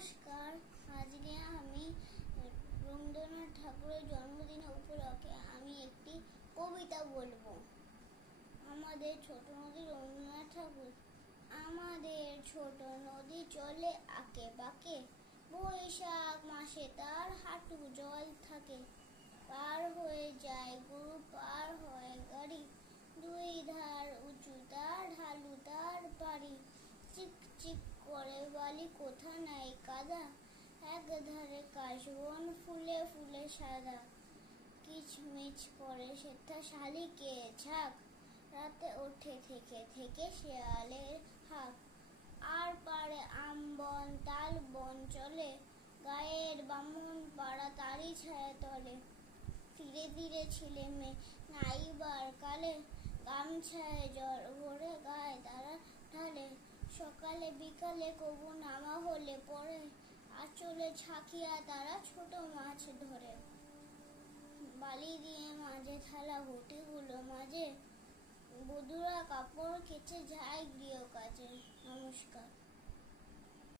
নমস্কার। আজকে আমি রবীন্দ্রনাথ ঠাকুরের জন্মদিন উপলক্ষে আমি একটি কবিতা বলবো। আমাদের ছোট নদী রবীন্দ্রনাথ ঠাকুর। আমাদের ছোট নদী চলে আঁকে বাঁকে, বৈশাখ মাসে তার হাঁটু জল থাকে। পার হয়ে যায় গরু, পার হয় গাড়ি, দুই ধার উঁচু তার, ঢালু তার বাড়ি। চিক চিক করে বালি, কোথা নাই কাদা, এক ধারে কাশবন ফুলে ফুলে সাদা। কিচমিচ করে সেথা শালিকে ঝাঁক, রাতে ওঠে থেকে থেকে শেয়ালের হাঁক। আর পারে আম বন তাল বন চলে, গায়ের বামুন পাড়া তারি ছায়া তলে। ধীরে ধীরে ছেলে মেয়ে নাইবার কালে, গামছায় জল ভরে গায়ে তারা ঢালে। সকালে বিকালে কবু নামা হলে পরে, আঁচলে ছাকিয়া তারা ছোট মাছ ধরে। বালি দিয়ে মাঝে থালা ঘটিগুলো মাঝে, বধূরা কাপড় কেচে যায় গৃহ কাজে। নমস্কার।